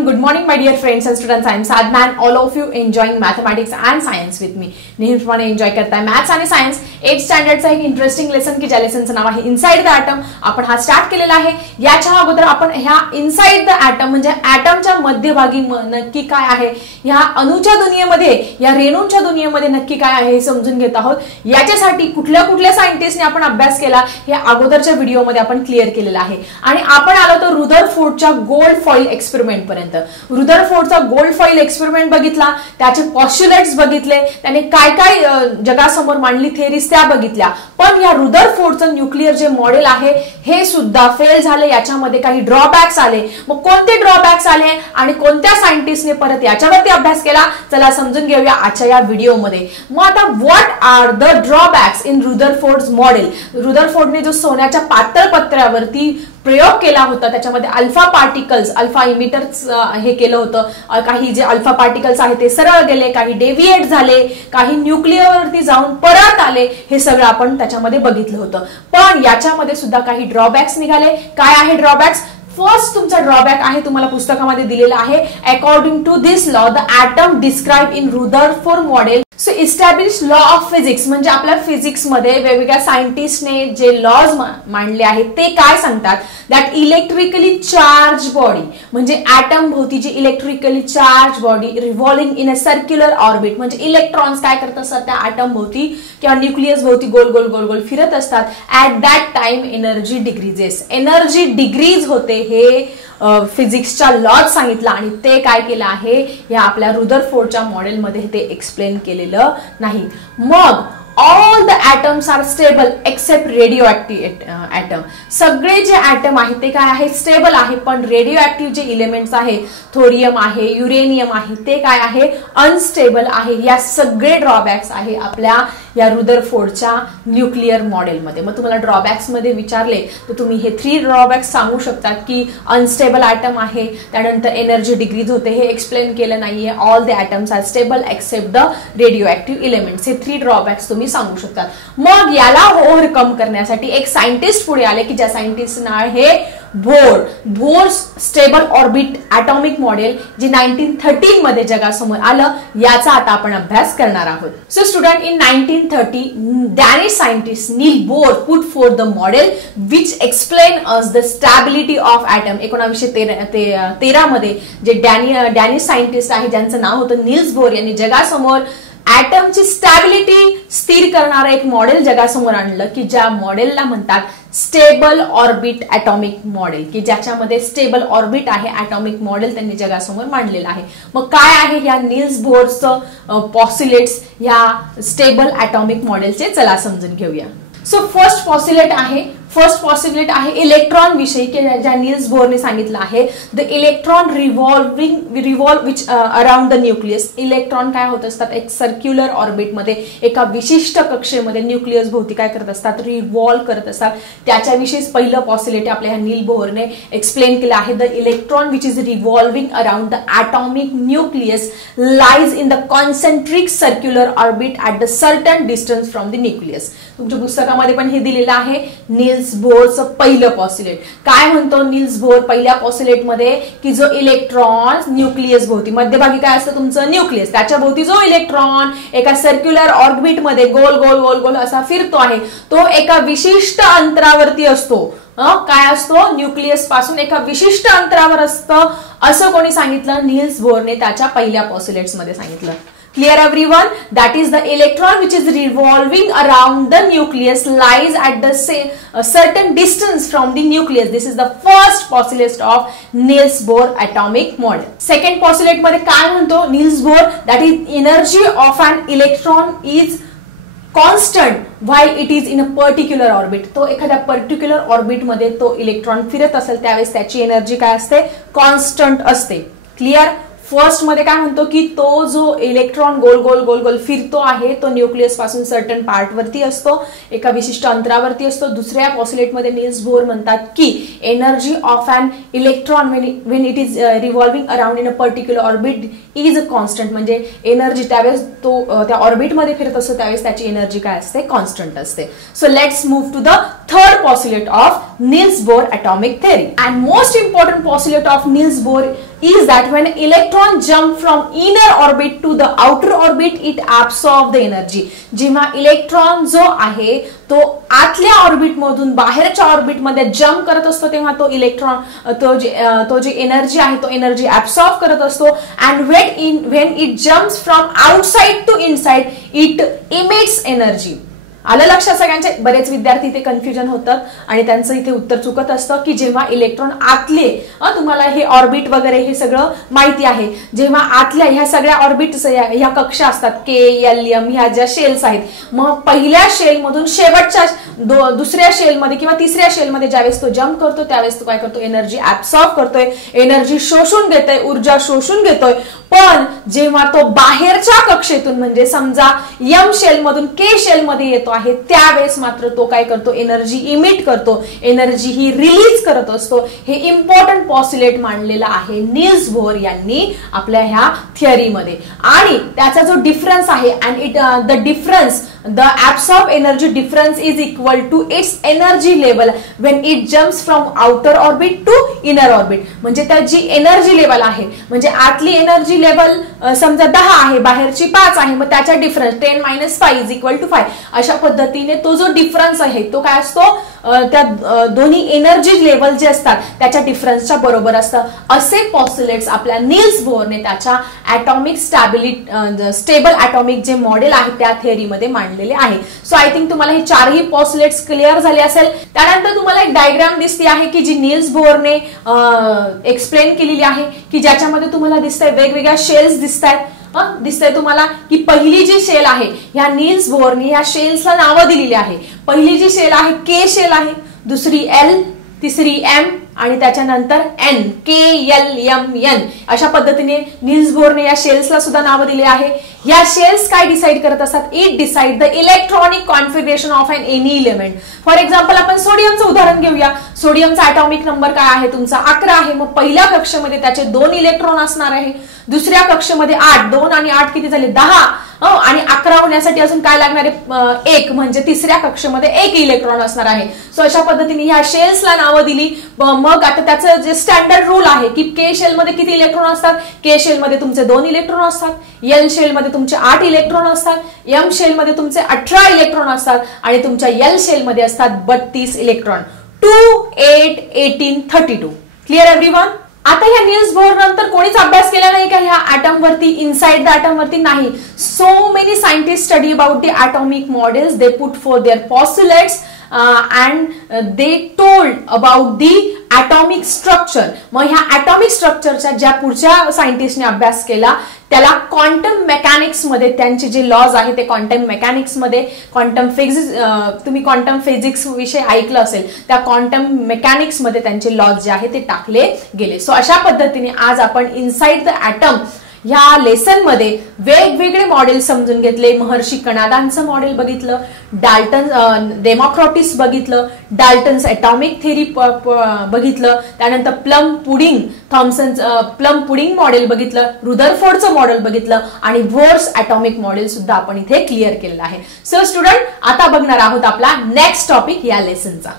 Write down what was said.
good morning, my dear friends and students. I am Sadman. All of you enjoying mathematics and science with me. नेहमीप्रमाणे enjoy करताय maths आणि science 8th स्टँडर्डचा एक interesting lesson की ज्या लेसनचं नाव आहे inside the item. आपण हा start केलेला आहे. याच्या अगोदर आपण ह्या इनसाइड द ॲटम म्हणजे ॲटमच्या मध्यभागी नक्की काय आहे, ह्या अणूच्या दुनियेमध्ये, या रेणूंच्या दुनियेमध्ये नक्की काय आहे हे समजून घेत आहोत. याच्यासाठी कुठल्या कुठल्या सायंटिस्टने आपण अभ्यास केला हे अगोदरच्या व्हिडिओमध्ये आपण क्लिअर केलेला आहे. आणि आपण आलो तर रुदरफोर्डच्या गोल्ड फॉईल एक्सपेरिमेंट पर्यंत. रुदरफोर्डचा गोल्ड फॉईल एक्सपेरिमेंट बघितला, त्याचे पॉस्ट्युलेट्स बघितले, त्याने काय काय जगासमोर मांडली थेरीज त्या बघितल्या. पण या रुदरफोर्डचं न्यूक्लिअर जे मॉडेल आहे हे सुद्धा फेल झाले. याच्यामध्ये काही ड्रॉबॅक्स आले. मग कोणते ड्रॉबॅक्स आले आणि कोणत्या सायंटिस्टने परत याच्यावरती अभ्यास केला, चला समजून घेऊया आजच्या या व्हिडिओमध्ये. मग आता what are the drawbacks in Rutherford's model. रुदरफोर्डने जो सोन्याच्या पातळ पत्र्यावरती प्रयोग केला होता त्याच्यामध्ये अल्फा पार्टिकल्स, अल्फा इमिटर्स हे केलं होतं. काही जे अल्फा पार्टिकल्स आहेत ते सरळ गेले, काही डेव्हिएट झाले, काही न्यूक्लिअरवरती जाऊन परत आले. हे सगळं आपण त्याच्यामध्ये बघितलं होतं. पण याच्यामध्ये सुद्धा काही ड्रॉबॅक्स निघाले. काय आहे ड्रॉबॅक्स? फर्स्ट तुमचा ड्रॉबॅक आहे, तुम्हाला पुस्तकामध्ये दिलेला आहे. According to this law the atom describe in Rutherford model so establish law of physics. म्हणजे आपल्या फिजिक्स मध्ये वेगवेगळ्या सायंटिस्टने जे लॉज मांडले आहेत ते काय सांगतात, दॅट इलेक्ट्रिकली चार्ज बॉडी म्हणजे ॲटम भोवती जी electrically charge body revolving in a circular orbit म्हणजे इलेक्ट्रॉन्स काय करत असतात त्या ॲटम भोवती किंवा न्यूक्लियस भोवती गोल गोल गोल गोल फिरत असतात. At that time energy decreases, energy decrease होते. हे फिजिक्सच्या लॉज सांगितलं आणि ते काय केलं आहे या आपल्या रुदरफोर्डच्या मॉडेलमध्ये ते एक्सप्लेन केलेलं नाही. मग all the atoms are stable except radioactive atom. सगळे जे ॲटम आहेत ते काय आहे, स्टेबल आहे. पण रेडिओ ऍक्टिव्ह जे इलेमेंट्स आहे, थोरियम आहे, युरेनियम आहे, ते काय आहे, अनस्टेबल आहे. या सगळे ड्रॉबॅक्स आहे आपल्या या रुदरफोर्डच्या न्यूक्लिअर मॉडेलमध्ये. मग तुम्हाला ड्रॉबॅक्स मध्ये विचारले तर तुम्ही हे 3 ड्रॉबॅक्स सांगू शकतात की अनस्टेबल ॲटम आहे, त्यानंतर एनर्जी डिक्रीज होते हे एक्सप्लेन केलं नाहीये, all the atoms are stable except the radioactive elements. हे 3 ड्रॉबॅक्स तुम्ही सांगू शकतात. मग याला ओव्हरकम करण्यासाठी एक सायंटिस्ट पुढे आले की ज्या सायंटिस्ट नाव आहे bore stable orbit atomic model, जे 1913 मध्ये जगासमोर आलं. याचा आता आपण अभ्यास करणार आहोत. So student, in 1930 Danish scientist Niels Bohr put for the model which explain us the stability of atom. 1913 मध्ये जे डॅनिश सायंटिस्ट आहे ज्यांचं नाव होतं नील्स बोर यांनी जगासमोर ॲटमची स्टॅबिलिटी स्थिर करणारं एक मॉडेल जगासमोर आणलं की ज्या मॉडेलला म्हणतात स्टेबल ऑर्बिट ॲटॉमिक मॉडेल, की ज्याच्यामध्ये स्टेबल ऑर्बिट आहे ॲटॉमिक मॉडेल त्यांनी जगासमोर मांडलेलं आहे. मग काय आहे या नील्स बोरचं पॉस्ट्युलेट्स या स्टेबल ॲटॉमिक मॉडेलचे, चला समजून घेऊया. सो फर्स्ट पॉस्ट्युलेट आहे इलेक्ट्रॉन विषयी, की ज्या नील्स बोरने सांगितलं आहे the electron revolve which around the nucleus. Electron काय होत असतात, एक सर्क्युलर ऑर्बिटमध्ये एका विशिष्ट कक्षेमध्ये न्यूक्लियस भोवती काय करत असतात, रिव्हॉल्व करत असतात. त्याच्याविषयीच पहिलं पॉस्ट्युलेट आपल्या ह्या नील बोरने एक्सप्लेन केलं आहे. The electron which is revolving around the atomic nucleus lies in the concentric circular orbit at the certain distance from the nucleus. तुमच्या पुस्तकामध्ये पण हे दिलेलं आहे. नील्स बोरचं पहिलं पॉस्ट्युलेट काय म्हणतो नील्स बोर पहिल्या पॉस्ट्युलेट मध्ये, की जो इलेक्ट्रॉन न्यूक्लियस भोवती, मध्यभागी काय असतं तुमचं न्यूक्लियस, त्याच्या भोवती जो इलेक्ट्रॉन एका सर्क्युलर ऑर्बिट मध्ये गोल गोल गोल गोल असा फिरतो आहे, तो एका विशिष्ट अंतरावरती असतो. काय असतो, न्यूक्लियस पासून एका विशिष्ट अंतरावर असतं असं कोणी सांगितलं, नील्स बोरने त्याच्या पहिल्या पॉस्ट्युलेट्स मध्ये सांगितलं. Clear everyone? That is the electron which is revolving around the nucleus lies at the certain distance from the nucleus. This is the first postulate of Niels Bohr atomic model. Second postulate मध्ये काय म्हणतो Niels Bohr, that is energy of an electron is constant while it is in a particular orbit. तो एखाद्या particular orbit मध्ये तो electron फिरत असेल त्यावेळेस त्याची एनर्जी काय असते, कॉन्स्टंट असते. क्लिअर? फर्स्ट मध्ये काय म्हणतो की तो जो इलेक्ट्रॉन गोल गोल गोल गोल फिरतो आहे तो न्यूक्लियस पासून सर्टन पार्ट वरती असतो, एका विशिष्ट अंतरावरती असतो. दुसऱ्या पॉस्ट्युलेट मध्ये नील्स बोर म्हणतात की energy of an electron when it is revolving around in a particular orbit is constant. म्हणजे एनर्जी त्यावेळेस तो त्या ऑर्बिट मध्ये फिरत असतो त्यावेळेस त्याची एनर्जी काय असते, कॉन्स्टंट असते. So let's move to the third postulate of Niels Bohr atomic theory. And most important postulate of Niels Bohr is that when electron jump from inner orbit to the outer orbit it absorb the energy. जेव्हा electron जो आहे तो आतल्या orbit मधून बाहेरच्या orbit मध्ये jump करत असतो तेव्हा तो इलेक्ट्रॉन तो जी एनर्जी आहे तो एनर्जी ऍब्सॉर्ब करत असतो. And when it jumps from outside to inside it emits energy. आलं लक्षात सगळ्यांचे. बरेच विद्यार्थी इथे कन्फ्युजन होतात आणि त्यांचं इथे उत्तर चुकत असतं की जेव्हा इलेक्ट्रॉन आतले तुम्हाला हे ऑर्बिट वगैरे हे सगळं माहिती आहे, जेव्हा आतल्या ह्या सगळ्या ऑर्बिट ह्या कक्षा असतात के एल एम ह्या ज्या शेल्स आहेत, मग पहिल्या शेल मधून शेवटच्या दुसऱ्या शेलमध्ये किंवा तिसऱ्या शेलमध्ये ज्यावेळेस तो जम्प करतो त्यावेळेस तो काय करतो एनर्जी ऍब्सॉर्ब करतोय, एनर्जी शोषून घेतोय, ऊर्जा शोषून घेतोय. पण जेव्हा तो बाहेरच्या कक्षेतून म्हणजे समजा एम शेल मधून के शेल मध्ये येतो आहे त्यावेळेस मात्र तो काय करतो एनर्जी इमिट करतो, एनर्जी ही रिलीज करत असतो. हे इम्पॉर्टंट पॉस्युलेट मांडलेला आहे नील्स बोहर यांनी आपल्या ह्या थिअरीमध्ये. आणि त्याचा जो डिफरन्स आहे and it the difference the absorbed energy difference is equal to its energy level when it jumps from outer orbit to inner orbit. म्हणजे त्याची एनर्जी लेवल आहे म्हणजे आतली एनर्जी लेवल समजा 10 आहे, बाहेरची 5 आहे, मग त्याचा डिफरन्स 10 - 5 = 5. अशा पद्धतीने तो जो डिफरन्स आहे तो काय असतो त्या दोन्ही एनर्जी लेवल जे असतात त्याच्या डिफरन्सच्या बरोबर असतं. असे पॉस्युलेट्स आपल्या नील्स बोहरने त्याच्या ॲटॉमिक स्टेबल ॲटॉमिक जे मॉडेल आहे त्या थिअरीमध्ये मांडलेले आहे. सो आय थिंक तुम्हाला हे चारही पॉस्युलेट्स क्लिअर झाले असेल. त्यानंतर तुम्हाला एक डायग्राम दिसते आहे की जी नील्स बोहरने एक्सप्लेन केलेली आहे की ज्याच्यामध्ये तुम्हाला दिसतंय वेगवेगळ्या शेल्स दिसतायत. दिसतंय तुम्हाला की पहिली जी शेल आहे ह्या नील्स बोहरने या शेल्सला नावं दिलेली आहे. पहिली जी शेल आहे के शेल आहे, दुसरी एल, तिसरी एम आणि त्याच्यानंतर एन, के एल एम एन. अशा पद्धतीने नील्स बोहरने या शेल्सला सुद्धा नावं दिले आहे. या शेल्स काय डिसाइड करत असतात? It decide the electronic configuration of an any element. For example आपण सोडियमचं उदाहरण घेऊया. सोडियमचा ॲटॉमिक नंबर काय आहे तुमचा 11 आहे. मग पहिल्या कक्षेमध्ये त्याचे 2 इलेक्ट्रॉन असणार आहे, दुसऱ्या कक्षेमध्ये 8, 2 आणि 8 किती झाले 10 आणि 11 होण्यासाठी अजून काय लागणार आहे 1 म्हणजे तिसऱ्या कक्षेमध्ये 1 इलेक्ट्रॉन असणार आहे. सो अशा पद्धतीने ह्या शेल्सला नावं दिली. मग आता त्याचं जे स्टँडर्ड रूल आहे की के शेल मध्ये किती इलेक्ट्रॉन असतात? के शेल मध्ये तुमचे 2 इलेक्ट्रॉन असतात, एल शेल मध्ये तुमचे 8 इलेक्ट्रॉन असतात, एम शेल मध्ये तुमचे 18 इलेक्ट्रॉन असतात आणि तुमच्या एल शेल मध्ये असतात 32 इलेक्ट्रॉन. 2, 8, 18, 32. Clear everyone? आता ह्या नील्स बोहर नंतर कोणीच अभ्यास केला नाही का ह्या ॲटम वरती, इनसाइड द ॲटम वरती? नाही. So many scientist study about the atomic models, they put for their postulates and they told about the atomic structure. मग ह्या ॲटॉमिक स्ट्रक्चरच्या ज्या पुढच्या सायंटिस्टने अभ्यास केला त्याला क्वांटम मेकॅनिक्स मध्ये त्यांचे जे लॉज आहे ते क्वांटम मेकॅनिक्स मध्ये क्वांटम फिजिक्स, तुम्ही क्वांटम फिजिक्स विषय ऐकलं असेल, त्या क्वांटम मेकॅनिक्स मध्ये त्यांचे लॉज जे आहे ते टाकले गेले. सो अशा पद्धतीने आज आपण इनसाइड द ॲटम ह्या लेसन मध्ये वेगवेगळे मॉडेल समजून घेतले. महर्षी कणादांचं मॉडेल बघितलं, डाल्टन डेमोक्रॅटिस बघितलं, डाल्टन्स ॲटॉमिक थेरी बघितलं, त्यानंतर प्लम पुडिंग मॉडेल बघितलं, रुदरफोर्डचं मॉडेल बघितलं आणि बोर्स ॲटॉमिक मॉडेल सुद्धा आपण इथे क्लिअर केलेलं आहे. सो स्टुडंट आता बघणार आहोत आपला नेक्स्ट टॉपिक या लेसनचा.